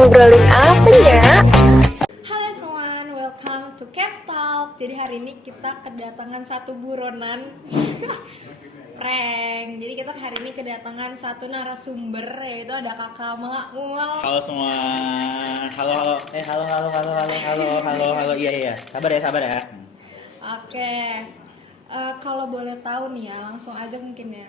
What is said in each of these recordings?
ngobrolin apa ya? Halo everyone, welcome to Kev Talk. Jadi hari ini kita kedatangan satu buronan prank. Jadi kita hari ini kedatangan satu narasumber, yaitu ada kakak Maul. Halo semua. Halo. Halo. Iya. Sabar ya. Oke. Kalau boleh tahu nih ya, langsung aja mungkin ya.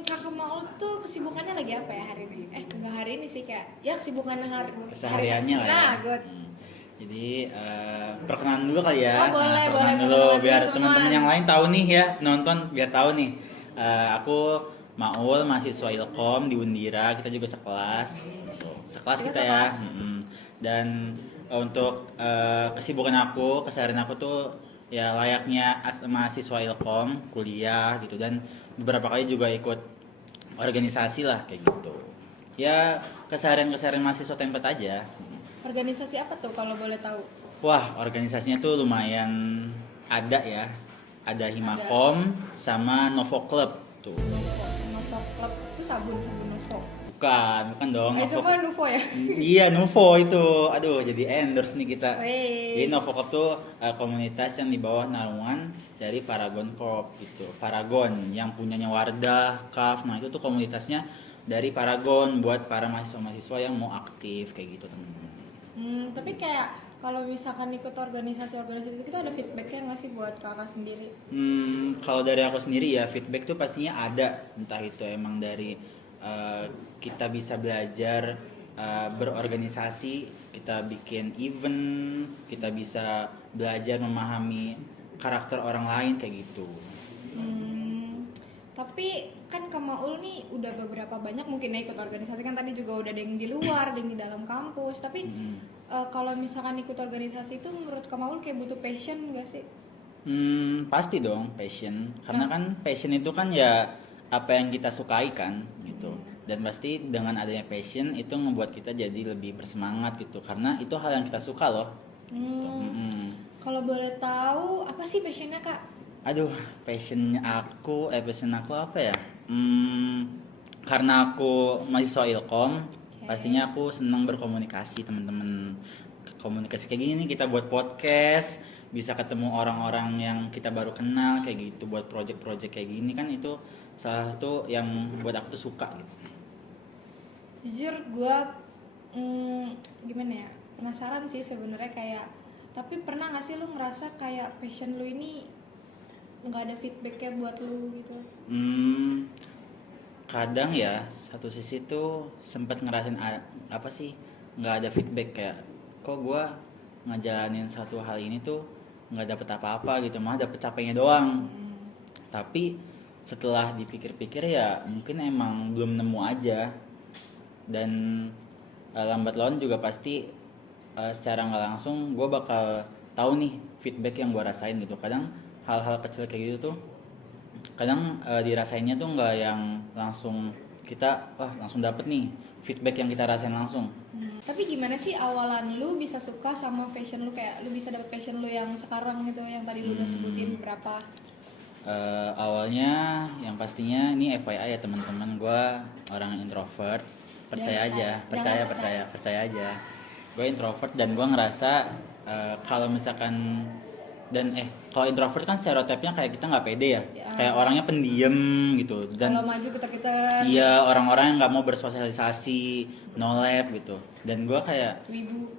Kakak Maul tuh kesibukannya lagi apa ya hari ini? Enggak hari ini sih, kayak ya kesibukannya Kesehariannya lah ya. Nah, good. Jadi perkenalan dulu kali ya. Oh, boleh, Perkenalan boleh. dulu Perkenalan biar dulu, teman-teman teman. yang lain tahu nih ya, nonton biar tahu nih. Aku Maul, mahasiswa Ilkom di Undira, kita juga sekelas. Sekelas kita ya. Sekelas. Dan untuk kesibukan aku, keseharian aku tuh ya layaknya mahasiswa Ilkom, kuliah gitu, dan beberapa kali juga ikut organisasi lah kayak gitu. Ya keseharian mahasiswa tempat aja. Organisasi apa tuh kalau boleh tahu? Wah, organisasinya tuh lumayan ada ya. Ada Himakom sama Novo Club tuh. Novo Club itu sabun Novo. Bukan dong. Itu kan Novo ya? Iya, Novo itu. Aduh, jadi endorse nih kita. Wey. Jadi Novo Club tuh komunitas yang di bawah naungan dari Paragon Corp gitu. Paragon yang punyanya Wardah, Kaf. Nah, itu tuh komunitasnya dari Paragon buat para mahasiswa-mahasiswa yang mau aktif kayak gitu, teman-teman. Tapi kayak kalau misalkan ikut organisasi itu kita ada feedbacknya nggak sih buat kakak sendiri? Kalau dari aku sendiri ya feedback tuh pastinya ada, entah itu emang dari kita bisa belajar berorganisasi, kita bikin event, kita bisa belajar memahami karakter orang lain kayak gitu. Tapi kan Kak Maul nih udah beberapa banyak mungkin ya ikut organisasi, kan tadi juga udah ada yang di luar, ada yang di dalam kampus. Tapi kalau misalkan ikut organisasi itu menurut Kak Maul kayak butuh passion nggak sih? Pasti dong passion, karena kan passion itu kan ya apa yang kita sukai kan gitu. Dan pasti dengan adanya passion itu membuat kita jadi lebih bersemangat gitu, karena itu hal yang kita suka loh. Gitu. Kalau boleh tahu apa sih passionnya Kak? Aduh, passion aku apa ya? Karena aku mahasiswa Ilkom, pastinya aku senang berkomunikasi, teman-teman. Komunikasi kayak gini nih, kita buat podcast, bisa ketemu orang-orang yang kita baru kenal kayak gitu, buat project-project kayak gini kan itu salah satu yang buat aku tuh suka gitu. Jujur gue gimana ya, penasaran sih sebenarnya kayak, tapi pernah nggak sih lu ngerasa kayak passion lu ini nggak ada feedbacknya buat lu gitu? Kadang ya satu sisi tuh sempat ngerasain apa sih nggak ada feedback, kayak kok gue ngejalanin satu hal ini tuh nggak dapet apa-apa gitu, malah dapet capeknya doang. Tapi setelah dipikir-pikir ya mungkin emang belum nemu aja, dan lambat laun juga pasti secara nggak langsung gue bakal tahu nih feedback yang gue rasain gitu. Kadang hal-hal kecil kayak gitu tuh kadang dirasainnya tuh nggak yang langsung kita langsung dapet nih feedback yang kita rasain langsung. Tapi gimana sih awalan lu bisa suka sama passion lu, kayak lu bisa dapet passion lu yang sekarang gitu, yang tadi lu udah sebutin beberapa? Awalnya yang pastinya ini FYI ya teman-teman, gue orang introvert. Percaya aja gue introvert, dan gue ngerasa kalau misalkan kalau introvert kan stereotipnya kayak kita nggak pede ya, kayak orangnya pendiam gitu, dan kalau maju kita iya, orang-orang yang nggak mau bersosialisasi, no lab gitu, dan gue kayak wibu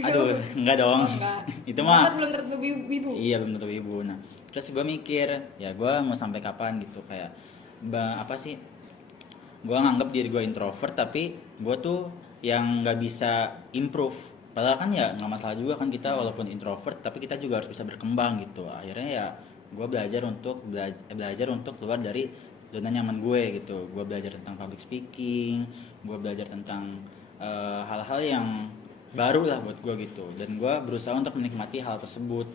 aduh enggak dong. enggak. Itu mah belum tentu wibu. iya, belum tentu ibu. Nah terus gue mikir ya gue mau sampai kapan gitu, kayak apa sih, gue nganggap diri gue introvert tapi gue tuh yang nggak bisa improve. Padahal kan ya nggak masalah juga kan kita walaupun introvert, tapi kita juga harus bisa berkembang gitu. Akhirnya ya gue belajar untuk keluar dari zona nyaman gue gitu. Gue belajar tentang public speaking, gue belajar tentang hal-hal yang baru lah buat gue gitu, dan gue berusaha untuk menikmati hal tersebut.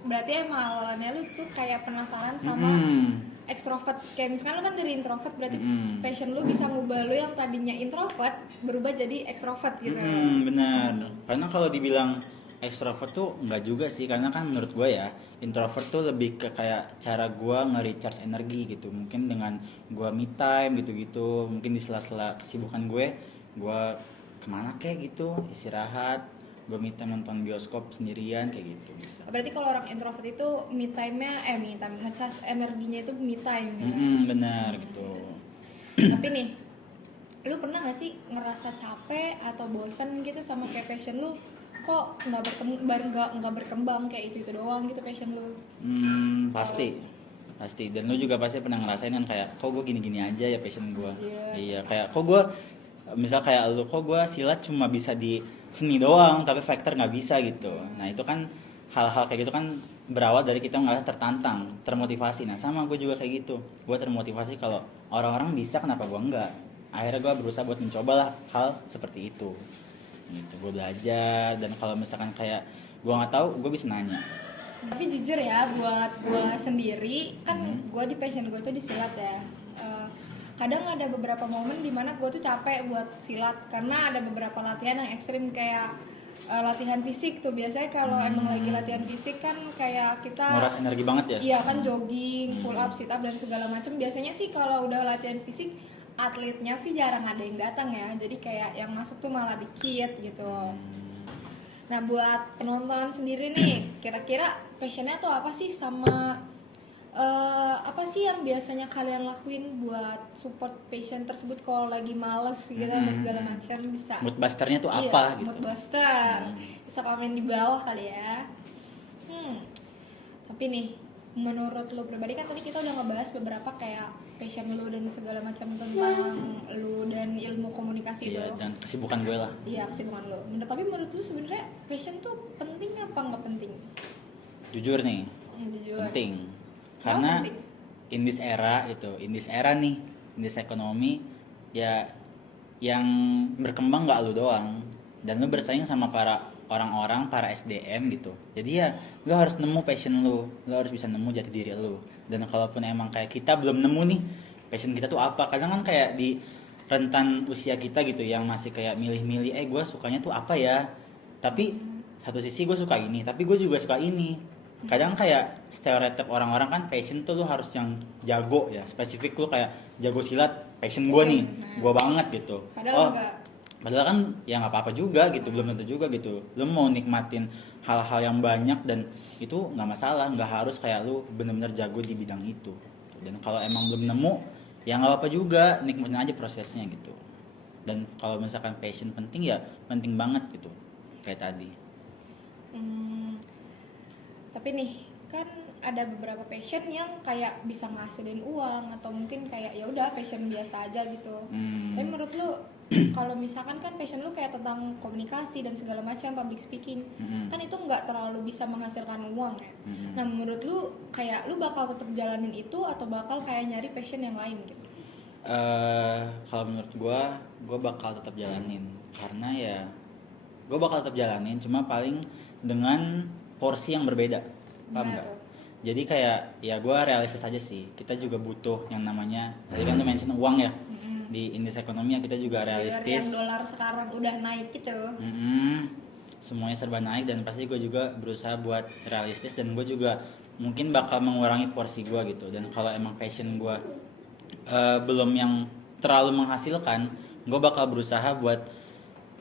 Berarti emang awalannya lu tuh kayak penasaran sama ekstrovert, kayak misalkan lu kan dari introvert, berarti passion lu bisa ngubah lu yang tadinya introvert berubah jadi ekstrovert gitu. Benar, karena kalau dibilang ekstrovert tuh enggak juga sih, karena kan menurut gue ya introvert tuh lebih ke kayak cara gue nge-recharge energi gitu, mungkin dengan gue me time gitu-gitu, mungkin di sela-sela kesibukan gue kemana kayak gitu, istirahat, gue me time nonton bioskop sendirian kayak gitu bisa. Berarti kalau orang introvert itu me time-nya me time ngecas energinya itu me time ya. Benar gitu. Tapi nih, lu pernah gak sih ngerasa capek atau bosan gitu sama kayak passion lu? Kok nggak berkembang kayak itu doang gitu passion lu? Pasti dan lu juga pasti pernah ngerasain kan kayak kok gue gini-gini aja ya passion gue. Iya. Iya, kayak kok gue misal kayak lu, kok gue silat cuma bisa di seni doang tapi fighter nggak bisa gitu. Nah itu kan hal-hal kayak gitu kan berawal dari kita ngerasa tertantang, termotivasi. Nah sama gue juga kayak gitu, gue termotivasi kalau orang-orang bisa, kenapa gue enggak. Akhirnya gue berusaha buat mencoba lah hal seperti itu gitu. Gue belajar, dan kalau misalkan kayak gue nggak tahu, gue bisa nanya. Tapi jujur ya, buat gue sendiri kan gue di passion gue tuh di silat ya. Kadang ada beberapa momen dimana gue tuh capek buat silat karena ada beberapa latihan yang ekstrim kayak latihan fisik tuh. Biasanya kalau emang lagi latihan fisik kan kayak kita nguras energi banget ya. Iya kan, jogging, pull up, sit up dan segala macam. Biasanya sih kalau udah latihan fisik atletnya sih jarang ada yang datang ya. Jadi kayak yang masuk tuh malah dikit gitu. Nah buat penonton sendiri nih, kira-kira passionnya tuh apa sih, sama apa sih yang biasanya kalian lakuin buat support passion tersebut kalau lagi males gitu atau segala macam? Bisa Mood busternya tuh apa gitu. mood buster bisa komen di bawah kali ya. Tapi nih, menurut lo pribadi kan tadi kita udah ngebahas beberapa kayak passion lo dan segala macam tentang lo dan ilmu komunikasi Iya, itu. dan kesibukan gue lah. Iya, kesibukan lo. Tapi menurut lo sebenarnya passion tuh penting apa nggak penting? Jujur nih, Jujur. penting. Karena penting? in this era nih, in this ekonomi ya, yang berkembang nggak lu doang, dan lu bersaing sama para orang-orang, para SDM gitu. Jadi ya lu harus nemu passion lu harus bisa nemu jati diri lu. Dan kalaupun emang kayak kita belum nemu nih passion kita tuh apa, kadang kan kayak di rentan usia kita gitu yang masih kayak milih-milih, gue sukanya tuh apa ya, tapi satu sisi gue suka ini tapi gue juga suka ini. Kadang kayak stereotip orang-orang kan passion tuh lu harus yang jago ya, spesifik lu kayak jago silat, passion gue nih, gue banget gitu. Padahal enggak. Padahal kan ya nggak apa-apa juga gitu, belum tentu juga gitu. Lu mau nikmatin hal-hal yang banyak dan itu nggak masalah, nggak harus kayak lu bener-bener jago di bidang itu. Dan kalau emang belum nemu, ya nggak apa-apa juga, nikmatin aja prosesnya gitu. Dan kalau misalkan passion penting ya penting banget gitu, kayak tadi. Tapi nih kan ada beberapa passion yang kayak bisa ngasilin uang atau mungkin kayak ya udah passion biasa aja gitu. Tapi menurut lu kalau misalkan kan passion lu kayak tentang komunikasi dan segala macam, public speaking, kan itu nggak terlalu bisa menghasilkan uang ya. Nah menurut lu kayak lu bakal tetap jalanin itu atau bakal kayak nyari passion yang lain gitu? Kalau menurut gue bakal tetap jalanin, karena ya gue bakal tetap jalanin, cuma paling dengan porsi yang berbeda, paham nggak? Jadi kayak ya gue realistis aja sih, kita juga butuh yang namanya, tadi kan lu mention uang ya, di indeks ekonomi kita juga realistis. Yang dolar sekarang udah naik gitu. Semuanya serba naik, dan pasti gue juga berusaha buat realistis, dan gue juga mungkin bakal mengurangi porsi gue gitu. Dan kalau emang passion gue belum yang terlalu menghasilkan, gue bakal berusaha buat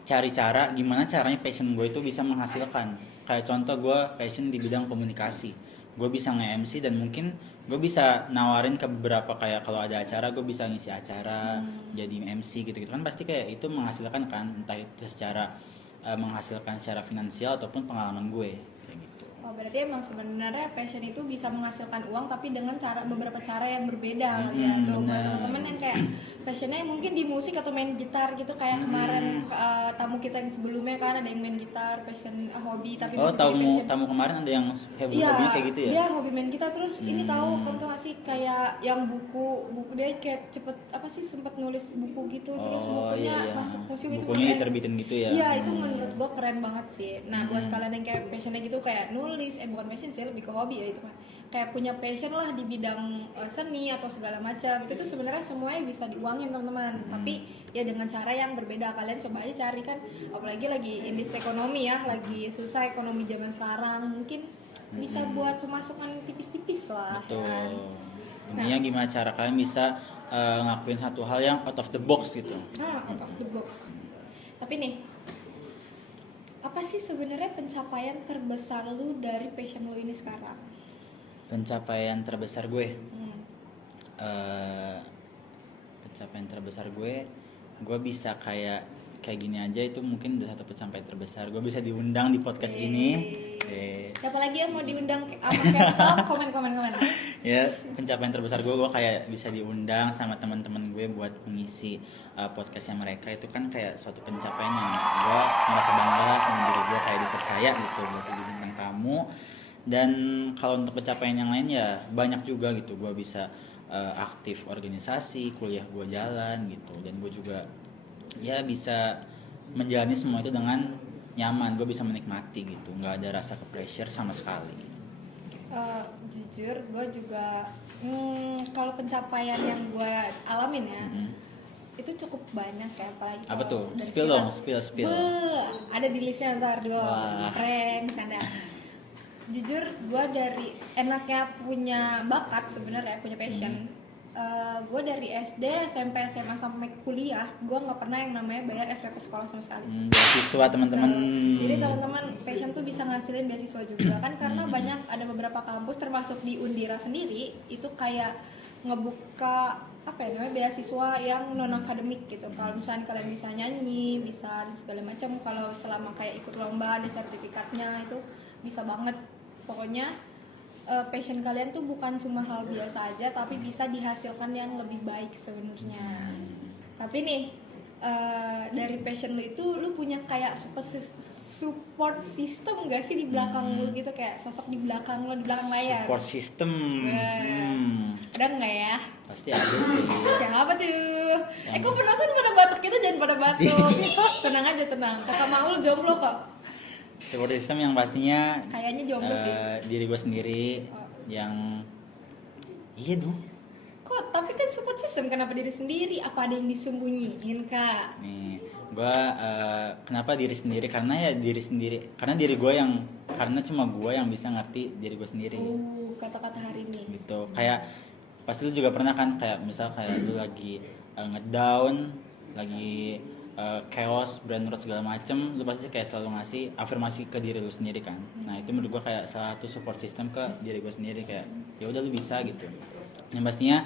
cari cara gimana caranya passion gue itu bisa menghasilkan. Kayak contoh gue passion di bidang komunikasi, gue bisa nge-MC dan mungkin gue bisa nawarin ke beberapa kayak kalau ada acara gue bisa ngisi acara jadi MC gitu kan, pasti kayak itu menghasilkan kan, entah itu secara menghasilkan secara finansial ataupun pengalaman gue kayak gitu. Oh berarti emang sebenarnya passion itu bisa menghasilkan uang tapi dengan beberapa cara yang berbeda ya. Tuh buat teman-teman yang kayak passionnya mungkin di musik atau main gitar gitu, kayak kemarin tamu kita yang sebelumnya kan ada yang main gitar, passion hobi tapi tamu kemarin ada yang hobinya kayak gitu ya. Dia hobi main gitar, terus ini tahu kamu tuh ngasih kayak yang buku dia kayak cepet apa sih sempat nulis buku gitu, terus bukunya masuk museum, bukunya diterbitin gitu ya. Iya itu menurut gue keren banget sih. Nah buat kalian yang kayak passionnya gitu kayak nulis nulis, bukan passion sih, lebih ke hobi ya itu mah. Kayak punya passion lah di bidang seni atau segala macam. Itu tuh sebenarnya semuanya bisa diuangin teman-teman. Tapi ya dengan cara yang berbeda. Kalian coba aja cari kan, apalagi lagi in this ekonomi ya, lagi susah ekonomi zaman sekarang. Mungkin bisa buat pemasukan tipis-tipis lah. Betul. Kan? Intinya gimana cara kalian bisa ngakuin satu hal yang out of the box gitu. Out of the box. Tapi nih, apa sih sebenarnya pencapaian terbesar lu dari passion lu ini sekarang? Pencapaian terbesar gue, pencapaian terbesar gue bisa kayak gini aja, itu mungkin udah satu pencapaian terbesar. Gue bisa diundang di podcast ini. Siapa lagi yang mau diundang sama Capstop? Komen. Ya, pencapaian terbesar gue kayak bisa diundang sama teman-teman gue buat mengisi podcastnya mereka. Itu kan kayak suatu pencapaian yang gue merasa bangga sama diri gue, kayak dipercaya gitu buat jadi bintang tamu. Dan kalau untuk pencapaian yang lain ya banyak juga gitu. Gue bisa aktif organisasi, kuliah gue jalan gitu, dan gue juga ya bisa menjalani semua itu dengan nyaman. Gue bisa menikmati gitu, nggak ada rasa ke pressure sama sekali. Jujur gue juga kalau pencapaian yang gue alamin ya, itu cukup banyak ya, apalagi Apa tuh? dari Spill sifat. dong, spill. Ada di listnya ntar dulu. Keren, canda. Jujur gue dari enaknya punya bakat sebenarnya, punya passion. Gue dari SD, SMP, SMA sampai kuliah, gue nggak pernah yang namanya bayar SPP sekolah sama sekali. Beasiswa teman-teman. Jadi teman-teman, passion tuh bisa ngasilin beasiswa juga kan, karena banyak, ada beberapa kampus termasuk di Undira sendiri itu kayak ngebuka apa ya namanya, beasiswa yang non akademik gitu. Kalau misalnya kalian bisa nyanyi, bisa segala macam, kalau selama kayak ikut lomba ada sertifikatnya, itu bisa banget. Pokoknya passion kalian tuh bukan cuma hal biasa aja, tapi bisa dihasilkan yang lebih baik sebenarnya. Tapi nih dari passion lu itu, lu punya kayak support system gak sih di belakang lu gitu, kayak sosok di belakang lu, di belakang layar? Support system. Ada nggak ya? Pasti ada sih. Siapa tuh? Kok penonton pada batuk gitu, jangan pada batuk. Tenang aja, tenang. Kakak Maul jomblo kok. Support system yang pastinya Kayaknya jomblo sih. diri gue sendiri yang iya dong. Kok tapi kan support system, kenapa diri sendiri? Apa ada yang disembunyiin, Kak? Nih, gue kenapa diri sendiri? Karena ya diri sendiri. Karena diri gue yang, karena cuma gue yang bisa ngerti diri gue sendiri. Kata-kata hari ini. Gitu. Kayak pasti lu juga pernah kan, kayak misal kayak lu lagi ngedown, lagi chaos, brain rot segala macem, lu pasti kayak selalu ngasih afirmasi ke diri lu sendiri kan. Nah itu menurut gue kayak salah satu support system ke diri gue sendiri, kayak ya udah lu bisa gitu. Yang pastinya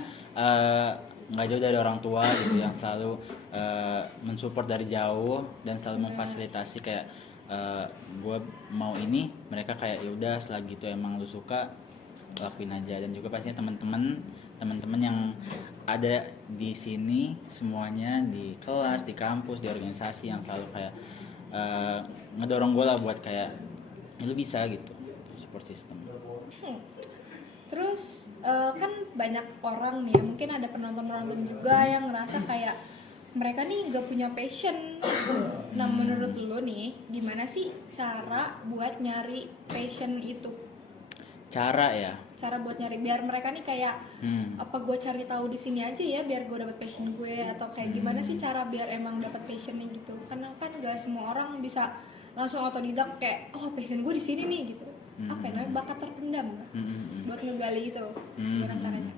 nggak jauh dari orang tua gitu, yang selalu mensupport dari jauh dan selalu memfasilitasi kayak gue mau ini, mereka kayak ya udah selagi itu emang lu suka lakuin aja. Dan juga pastinya teman-teman yang ada di sini semuanya, di kelas, di kampus, di organisasi, yang selalu kayak ngedorong gue lah buat kayak ya lu bisa gitu, support system. Terus kan banyak orang nih, mungkin ada penonton juga yang ngerasa kayak mereka nih gak punya passion. Nah menurut lo nih, gimana sih cara buat nyari passion itu? Cara buat nyari, biar mereka nih kayak apa gue cari tahu di sini aja ya biar gue dapet passion gue, atau kayak gimana sih cara biar emang dapet passionnya gitu? Karena kan gak semua orang bisa langsung otodidak kayak passion gue di sini nih gitu. Apa namanya, bakat terpendam buat ngegali itu. Gimana caranya?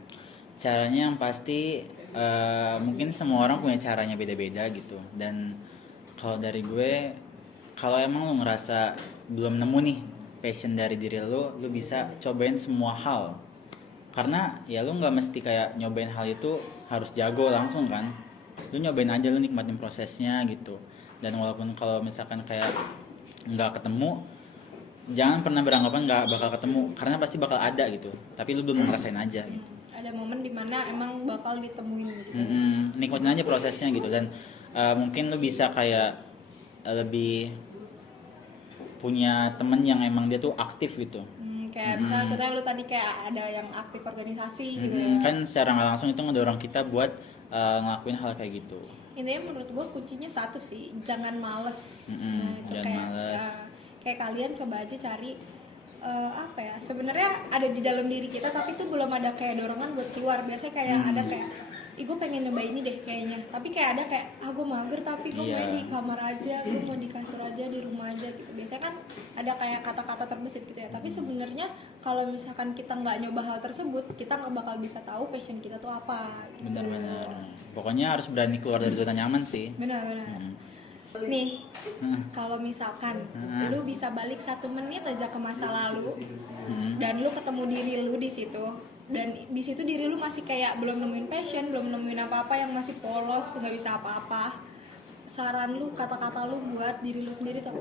Caranya yang pasti mungkin semua orang punya caranya beda-beda gitu. Dan kalau dari gue, kalau emang lu ngerasa belum nemu nih passion dari diri lu bisa cobain semua hal. Karena ya lu nggak mesti kayak nyobain hal itu harus jago langsung kan. Lu nyobain aja, lu nikmatin prosesnya gitu. Dan walaupun kalau misalkan kayak nggak ketemu, jangan pernah beranggapan nggak bakal ketemu, karena pasti bakal ada gitu. Tapi lu belum ngerasain aja gitu. Ada momen dimana emang bakal ditemuin gitu. Nikmatin aja prosesnya gitu. Dan mungkin lu bisa kayak lebih punya temen yang emang dia tuh aktif gitu. Kayak misalnya contohnya lu tadi kayak ada yang aktif organisasi gitu ya. Kan secara nggak langsung itu ngedorong kita buat ngelakuin hal kayak gitu. Intinya menurut gue kuncinya satu sih, jangan males. Jangan kayak, males. Kayak kalian coba aja cari apa ya, sebenarnya ada di dalam diri kita tapi itu belum ada kayak dorongan buat keluar. Biasanya kayak ada kayak gue pengen nyoba ini deh kayaknya, tapi kayak ada kayak gue mager tapi gue mau di kamar aja, gue mau di kasur aja, di rumah aja gitu. Biasanya kan ada kayak kata-kata terbesit gitu ya, tapi sebenarnya kalau misalkan kita nggak nyoba hal tersebut, kita nggak bakal bisa tahu passion kita tuh apa gitu. Benar-benar, pokoknya harus berani keluar dari zona nyaman sih. Benar-benar. Nih, kalau misalkan lu bisa balik 1 menit aja ke masa lalu dan lu ketemu diri lu di situ, dan di situ diri lu masih kayak belum nemuin passion, belum nemuin apa-apa, yang masih polos, nggak bisa apa-apa, saran lu, kata-kata lu buat diri lu sendiri tuh?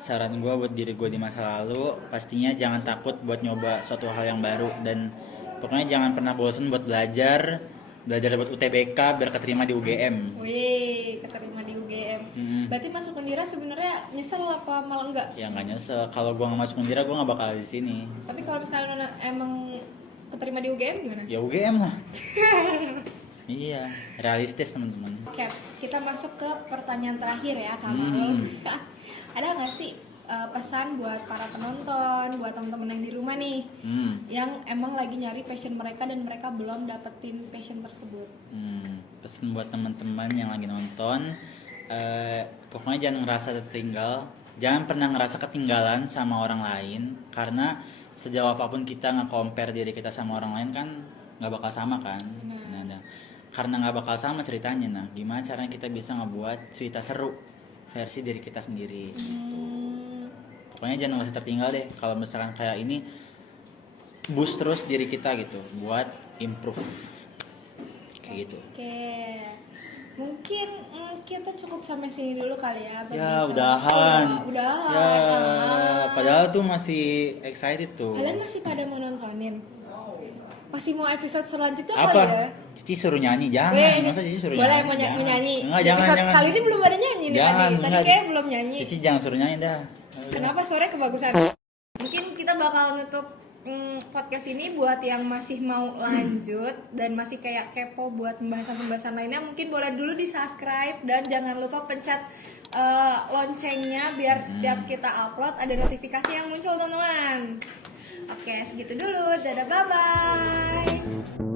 Saran gue buat diri gue di masa lalu, pastinya jangan takut buat nyoba suatu hal yang baru, dan pokoknya jangan pernah bosan buat belajar buat UTBK biar keterima di UGM. Wih, keterima di UGM. Berarti masuk Undira sebenarnya nyesel apa malah enggak? Ya nggak nyesel, kalau gue nggak masuk Undira gue nggak bakal di sini. Tapi kalau misalnya emang keterima di UGM gimana? Ya UGM lah. Iya, realistis teman-teman. Oke, kita masuk ke pertanyaan terakhir ya, Kamal. Ada nggak sih pesan buat para penonton, buat teman-teman yang di rumah nih, yang emang lagi nyari passion mereka dan mereka belum dapetin passion tersebut? Pesan buat teman-teman yang lagi nonton, pokoknya jangan ngerasa tertinggal, jangan pernah ngerasa ketinggalan sama orang lain, karena sejauh apapun kita nge-compare diri kita sama orang lain kan nggak bakal sama kan. Nah, karena nggak bakal sama ceritanya, nah gimana caranya kita bisa ngebuat cerita seru versi diri kita sendiri. Pokoknya jangan ngerasa tertinggal deh. Kalau misalkan kayak ini, boost terus diri kita gitu buat improve kayak gitu. Oke, mungkin kita cukup sampai sini dulu kali ya. Ya udahan. Udahan. Ya, padahal tuh masih excited tuh. Kalian masih pada mau nontonin? Masih mau episode selanjutnya apa? kali ya? Cici suruh nyanyi, jangan. Masa Cici suruh boleh nyanyi? Boleh mau nyanyi. Enggak, jangan. Kali ini belum ada nyanyi nih tadi. Tadi kayak belum nyanyi. Cici jangan suruh nyanyi dah. Kenapa sore kebagusan? Mungkin kita bakal nutup podcast ini buat yang masih mau lanjut dan masih kayak kepo buat pembahasan-pembahasan lainnya, mungkin boleh dulu di subscribe dan jangan lupa pencet loncengnya biar setiap kita upload ada notifikasi yang muncul teman-teman. Oke, segitu dulu. Dadah, bye-bye.